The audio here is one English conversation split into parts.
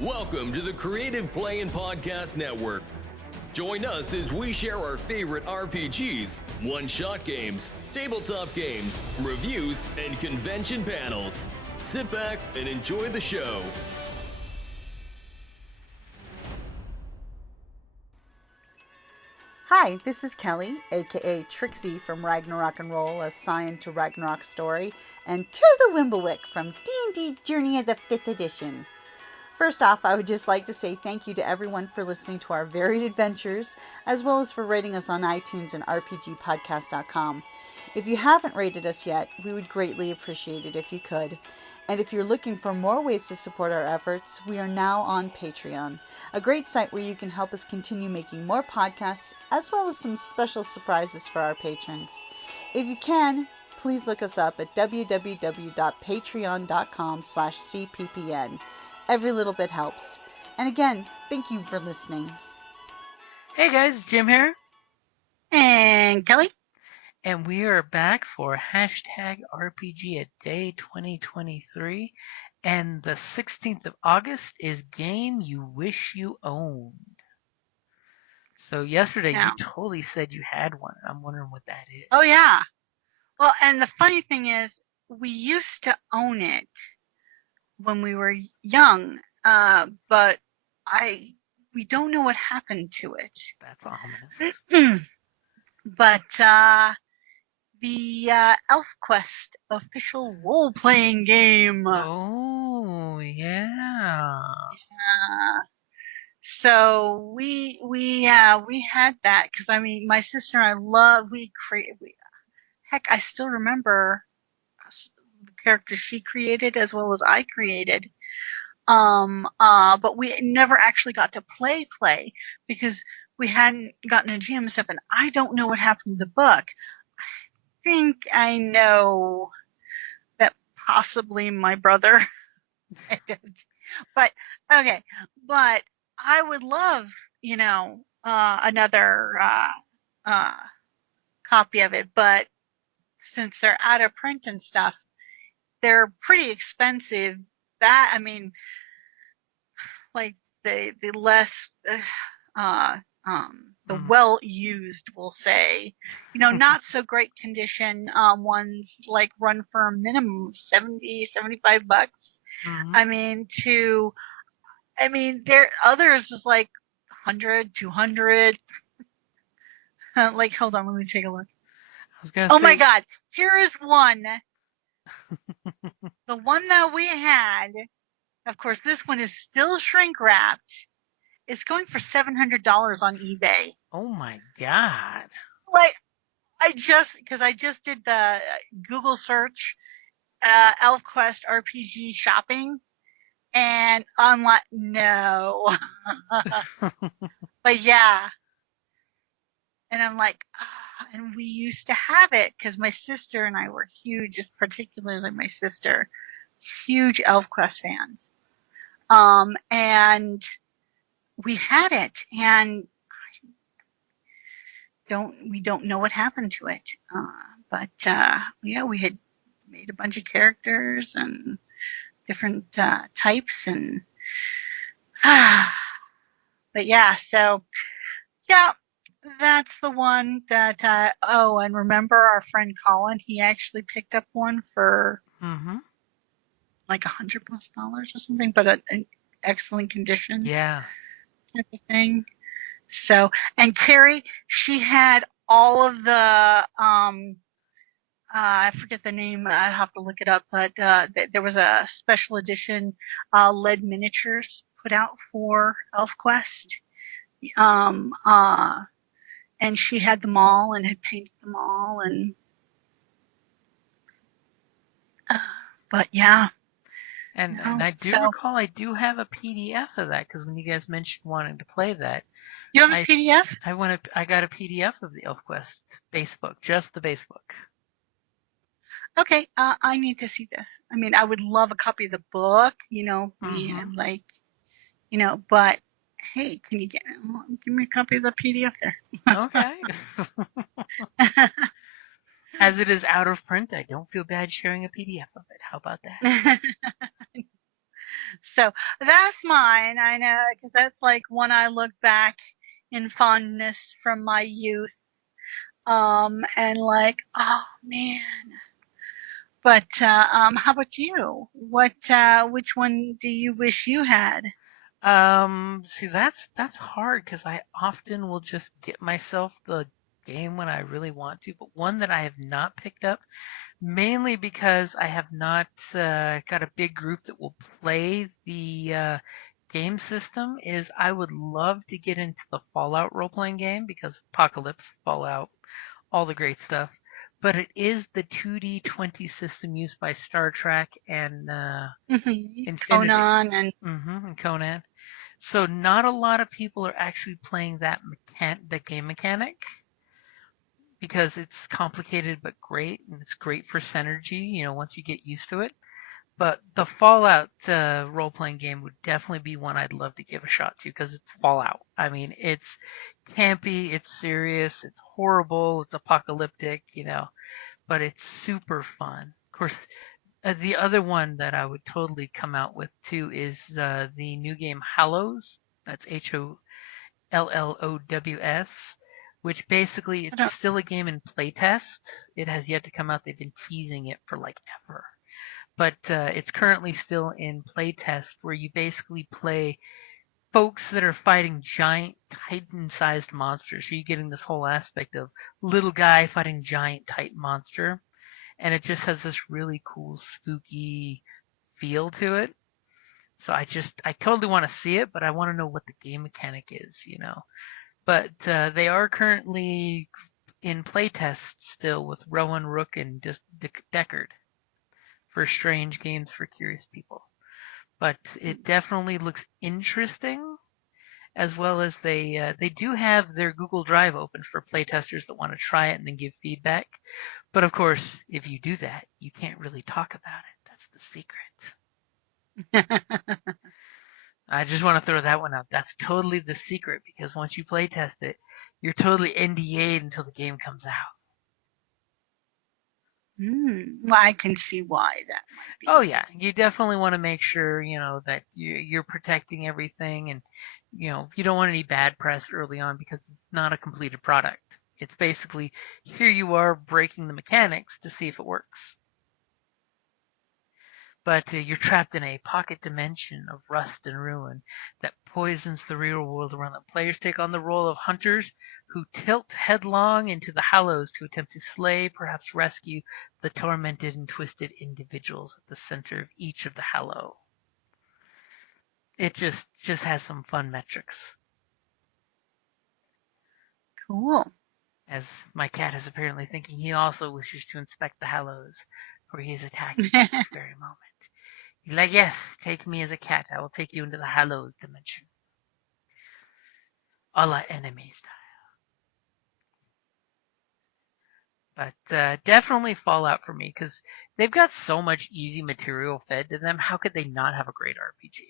Welcome to the Creative Play and Podcast Network. Join us as we share our favorite RPGs, one-shot games, tabletop games, reviews, and convention panels. Sit back and enjoy the show. Hi, this is Kelly, aka Trixie from Ragnarok and Roll, assigned to Ragnarok Story, and Tilda Wimblewick from D&D Journey of the 5th Edition. First off, I would just like to say thank you to everyone for listening to our varied adventures, as well as for rating us on iTunes and RPGpodcast.com. If you haven't rated us yet, we would greatly appreciate it if you could. And if you're looking for more ways to support our efforts, we are now on Patreon, a great site where you can help us continue making more podcasts, as well as some special surprises for our patrons. If you can, please look us up at www.patreon.com/cppn. Every little bit helps. And again, thank you for listening. Hey guys, Jim here. And Kelly. And we are back for hashtag RPGaDay 2023. And the 16th of August is Game You Wish You Owned. So yesterday you totally said you had one. I'm wondering what that is. Oh, yeah. Well, and the funny thing is, we used to own it when we were young, but we don't know what happened to it. That's ominous. But the ElfQuest official role-playing game. Oh, yeah. So we had that because my sister and I heck, I still remember the characters she created as well as I created. But we never actually got to play because we hadn't gotten a GM stuff, and I don't know what happened to the book. I think I know that possibly my brother did. But okay, but I would love, another copy of it, but since they're out of print and stuff, they're pretty expensive. Like the less the well-used, we'll say, not so great condition ones like run for a minimum of $70, $75. There others is like 100, 200. Like, hold on, let me take a look. My God, here is one. The one that we had, of course, this one is still shrink wrapped. It's going for $700 on eBay. Oh my God. Like, I just did the Google search, ElfQuest RPG shopping, and I'm like, no. But yeah. And I'm like, and we used to have it because my sister and I were huge, particularly my sister, huge ElfQuest fans. And we had it, and we don't know what happened to it. But we had made a bunch of characters and different types, and but yeah, so yeah. That's the one that, and remember our friend Colin, he actually picked up one for like $100+ or something, but an excellent condition. Yeah. Type of thing. So, and Carrie, she had all of the, I forget the name, I'd have to look it up, but there was a special edition lead miniatures put out for ElfQuest. And she had them all and had painted them all, and but yeah. And I do recall I do have a PDF of that, because when you guys mentioned wanting to play that, you have a PDF? I got a PDF of the ElfQuest base book, just the base book. Okay, I need to see this. I would love a copy of the book, but hey, can you give me a copy of the PDF there? Okay. As it is out of print, I don't feel bad sharing a PDF of it. How about that? So that's mine. I know, because that's like one I look back in fondness from my youth. And like, oh man. But how about you? Which one do you wish you had? See, that's hard because I often will just get myself the game when I really want to, but one that I have not picked up, mainly because I have not got a big group that will play the game system, is I would love to get into the Fallout role-playing game because Apocalypse, Fallout, all the great stuff. But it is the 2D 20 system used by Star Trek and Infinity, Conan and and Conan. So not a lot of people are actually playing the game mechanic because it's complicated but great, and it's great for synergy, once you get used to it. But the Fallout role-playing game would definitely be one I'd love to give a shot to because it's Fallout. I mean, it's campy, it's serious, it's horrible, it's apocalyptic, but it's super fun. Of course, the other one that I would totally come out with too is the new game Hallows. That's HOLLOWS, which basically I it's don't. still a game in playtest. It has yet to come out. They've been teasing it for like ever. But it's currently still in playtest where you basically play folks that are fighting giant titan-sized monsters. So you're getting this whole aspect of little guy fighting giant titan monster, and it just has this really cool spooky feel to it. So I totally want to see it, but I want to know what the game mechanic is. But they are currently in playtest still with Rowan Rook and Deckard for Strange Games for Curious People. But it definitely looks interesting, as well as they do have their Google Drive open for playtesters that want to try it and then give feedback. But of course, if you do that, you can't really talk about it. That's the secret. I just want to throw that one out. That's totally the secret because once you play test it, you're totally NDA'd until the game comes out. Well, I can see why that might be. Oh yeah, you definitely want to make sure that you're protecting everything, and you don't want any bad press early on because it's not a completed product. It's basically here you are breaking the mechanics to see if it works. But you're trapped in a pocket dimension of rust and ruin that poisons the real world around them. Players take on the role of hunters who tilt headlong into the Hallows to attempt to slay, perhaps rescue, the tormented and twisted individuals at the center of each of the Hallow. It just has some fun metrics. Cool. As my cat is apparently thinking he also wishes to inspect the Hallows, for he is attacking at this very moment. He's like, yes, take me as a cat. I will take you into the Hallows dimension. A la enemy style. But definitely Fallout for me, because they've got so much easy material fed to them. How could they not have a great RPG?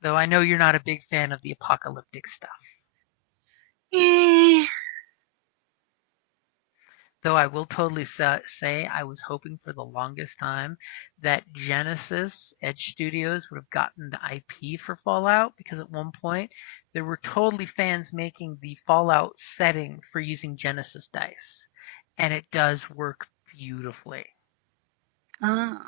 Though I know you're not a big fan of the apocalyptic stuff. Eh, Though I will totally say I was hoping for the longest time that Genesis Edge Studios would have gotten the IP for Fallout, because at one point there were totally fans making the Fallout setting for using Genesis dice, and it does work beautifully. oh.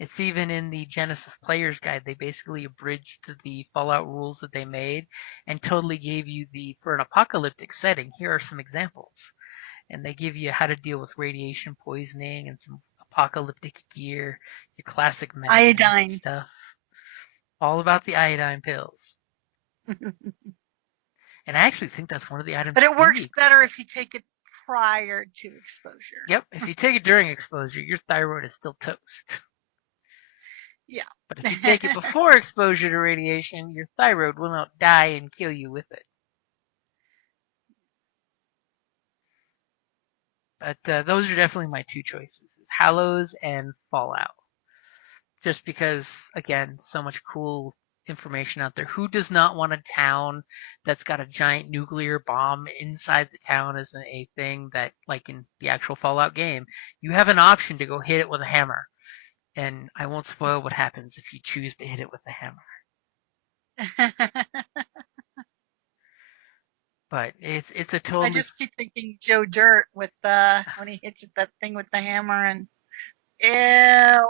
It's even in the Genesis Player's Guide. They basically abridged the Fallout rules that they made and totally gave you for an apocalyptic setting, here are some examples. And they give you how to deal with radiation poisoning and some apocalyptic gear, your classic Mad Men Iodine. stuff. All about the iodine pills. And I actually think that's one of the items. But it works better if you take it prior to exposure. Yep, if you take it during exposure, your thyroid is still toast. Yeah. But if you take it before exposure to radiation, your thyroid will not die and kill you with it. But those are definitely my two choices: Hallows and Fallout. Just because, again, so much cool information out there. Who does not want a town that's got a giant nuclear bomb inside the town as a thing that, like in the actual Fallout game, you have an option to go hit it with a hammer. And I won't spoil what happens if you choose to hit it with a hammer. But it's a I totally. just keep thinking Joe Dirt with when he hits that thing with the hammer and ew.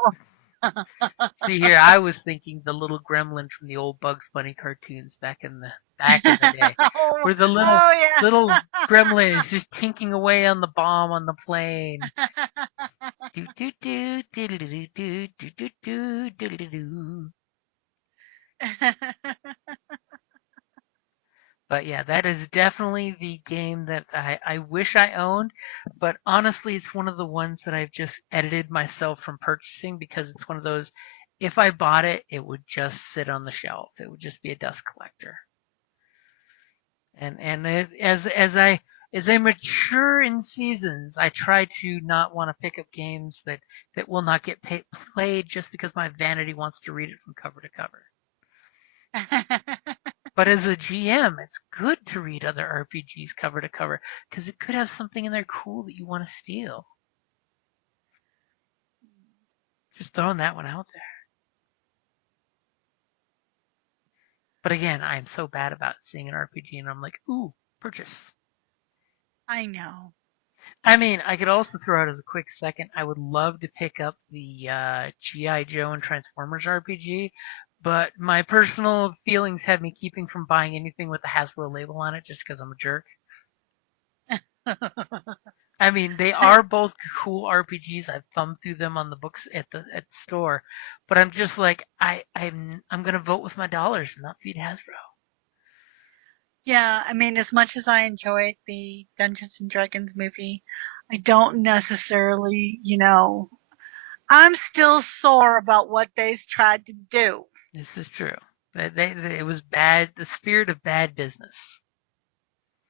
See here, I was thinking the little gremlin from the old Bugs Bunny cartoons back in the day, Oh, where the little oh yeah. little gremlin is just tinking away on the bomb on the plane. Do do do do do do do do do do do do. But yeah, that is definitely the game that I wish I owned. But honestly, it's one of the ones that I've just edited myself from purchasing because it's one of those, if I bought it, it would just sit on the shelf. It would just be a dust collector. And as I mature in seasons, I try to not want to pick up games that will not get played just because my vanity wants to read it from cover to cover. But as a GM, it's good to read other RPGs cover to cover because it could have something in there cool that you want to steal. Just throwing that one out there. But again, I'm so bad about seeing an RPG and I'm like, ooh, purchase. I know. I mean, I could also throw out as a quick second, I would love to pick up the G.I. Joe and Transformers RPG, but my personal feelings have me keeping from buying anything with the Hasbro label on it just because I'm a jerk. I mean, they are both cool RPGs. I've thumbed through them on the books at the store, but I'm just like I'm gonna vote with my dollars and not feed Hasbro. Yeah, I mean, as much as I enjoyed the Dungeons and Dragons movie, I don't necessarily, I'm still sore about what they tried to do. This is true. It was bad. The spirit of bad business.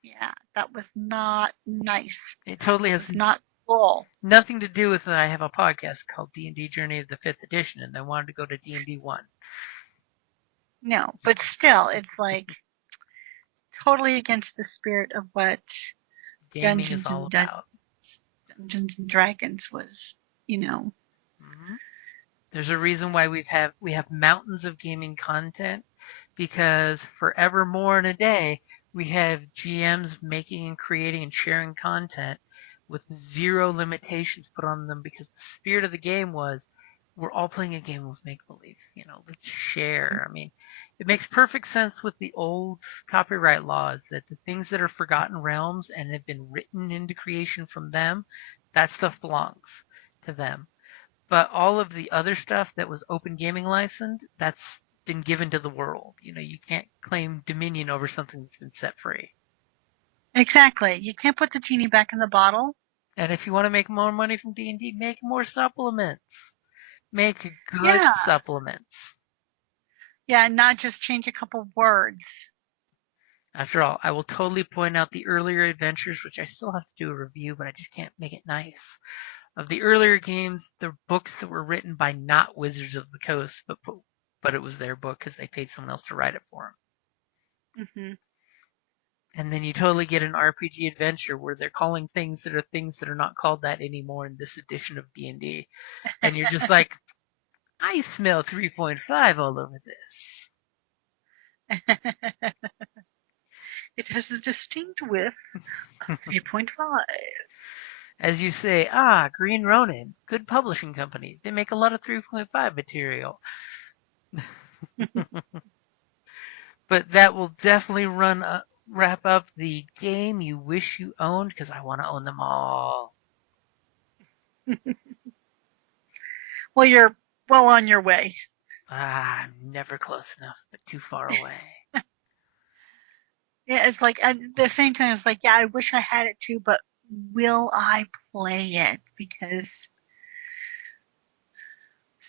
Yeah, that was not nice. It totally has It's not cool. nothing to do with I have a podcast called D&D Journey of the 5th Edition, and I wanted to go to D&D 1. No, but still, it's like totally against the spirit of what Gaming is all about. Dungeons and Dragons was, Mm-hmm. There's a reason why we have mountains of gaming content because forevermore in a day we have GMs making and creating and sharing content with zero limitations put on them because the spirit of the game was we're all playing a game of make believe. Let's share. I mean, it makes perfect sense with the old copyright laws that the things that are forgotten realms and have been written into creation from them, that stuff belongs to them. But all of the other stuff that was open gaming licensed, that's been given to the world. You can't claim dominion over something that's been set free. Exactly. You can't put the genie back in the bottle. And if you want to make more money from D&D, make more supplements. Make good Yeah. supplements. Yeah, and not just change a couple words. After all, I will totally point out the earlier adventures, which I still have to do a review, but I just can't make it nice. Of the earlier games, the books that were written by not Wizards of the Coast, but it was their book because they paid someone else to write it for them. Mm-hmm. And then you totally get an RPG adventure where they're calling things that are not called that anymore in this edition of D&D. And you're just like, I smell 3.5 all over this. It has a distinct whiff of 3.5. As you say, Green Ronin, good publishing company. They make a lot of 3.5 material. But that will definitely wrap up the game you wish you owned because I want to own them all. Well, you're well on your way. I'm never close enough, but too far away. Yeah, it's like at the same time, it's like, yeah, I wish I had it too, but will I play it? Because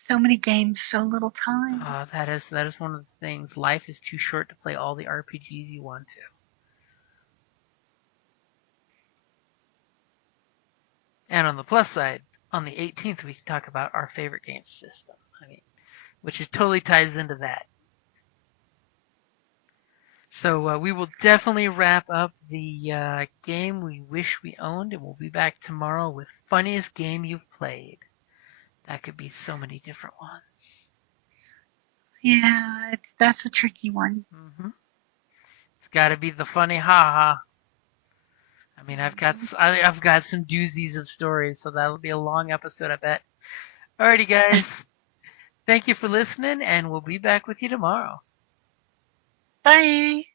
so many games, so little time. That is one of the things. Life is too short to play all the RPGs you want to. And on the plus side, on the 18th, we can talk about our favorite game system. Which totally ties into that. So we will definitely wrap up the game we wish we owned, and we'll be back tomorrow with funniest game you've played. That could be so many different ones. Yeah, that's a tricky one. Mm-hmm. It's got to be the funny ha-ha. I mean, I've got some doozies of stories, so that'll be a long episode, I bet. Alrighty, guys. Thank you for listening, and we'll be back with you tomorrow. Bye.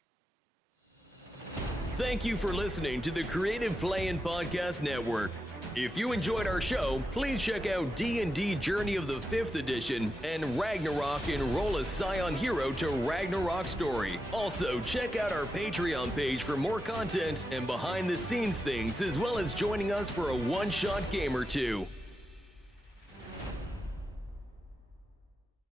Thank you for listening to the Creative Play Podcast Network. If you enjoyed our show, please check out D&D Journey of the 5th Edition and Ragnarok Enroll a Scion Hero to Ragnarok Story. Also, check out our Patreon page for more content and behind-the-scenes things, as well as joining us for a one-shot game or two.